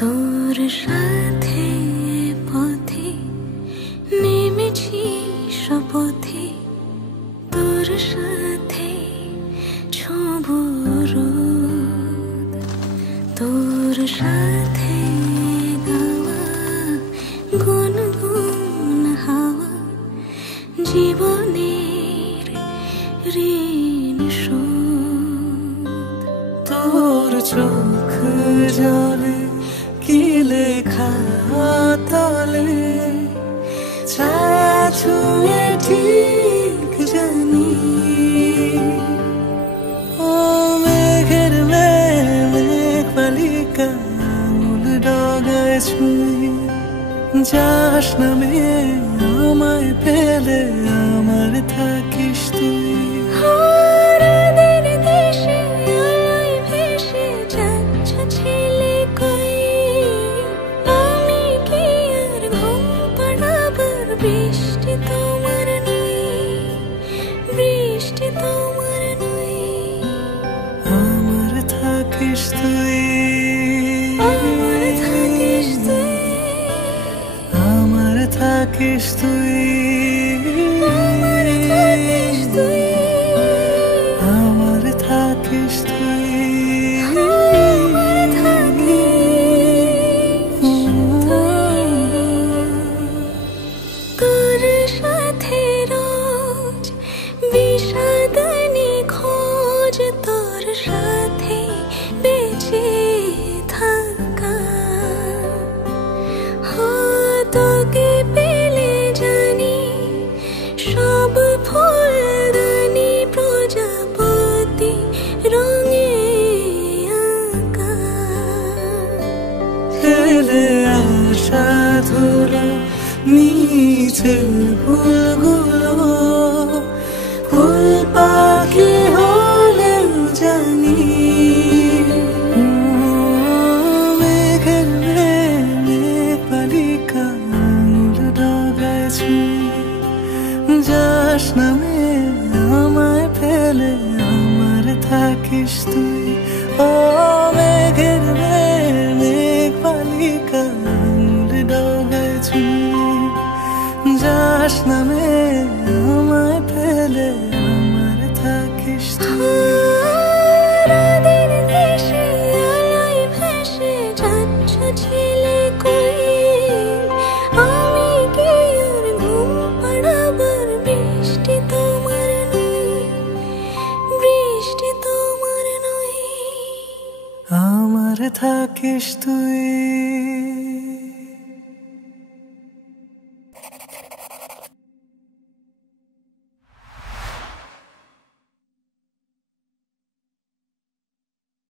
তোর সাথে পথে নেমেছি শপথে, তোর সাথে ছোঁব রোদ, তোর সাথে গাওয়া গুনগুন হাওয়া জীবনের ঋণ শোধ। তোর চোখ জলে কি লেখা তলে ছায়া ছুঁয়ে ঠিক জানি, ও মেঘের মেঘ বালিকা আঙুল ডগায় ছুঁয়ে যাস নামে আমায় পেলে আমার থাকিস তুই। বৃষ্টি তোমার নই, বৃষ্টি তোমার নই, আমার থাকিস তুই, আমার থাকিস তুই, আমার থাকিস তুই, আমার থাকিস তুই, আমার থাকিস তুই, আমার থাকিস তুই। তোর সাথে রোজ বিষাদনি খোঁজ, তোর সাথে বেঁচে থাকা, তোকে পেলে জানি সব ফুলদানি প্রজাপতি রঙে আঁকা। ফেলে আসা ধুলো নিচে ফুলগুলো ফুল পাখি হলেও জানি, মেঘের মেঘ বালিকা আঙুল ডগায় ছুঁয়ে যাস নামে আমায় ফেলে আমার থাকিস তুই। ও মেঘের মেঘ বালিকা আঙুল ডগায় ছুঁয়ে যাস নামে আমায় ফেলে আমার থাকিস তুই। রাতের দেশে আলোয় ভেসে যাচ্ছ ছেলে কই, আমি কি আর ঘুম পাড়াবার বৃষ্টি তোমার নই, বৃষ্টি তোমার নই, আমার থাকিস তুই।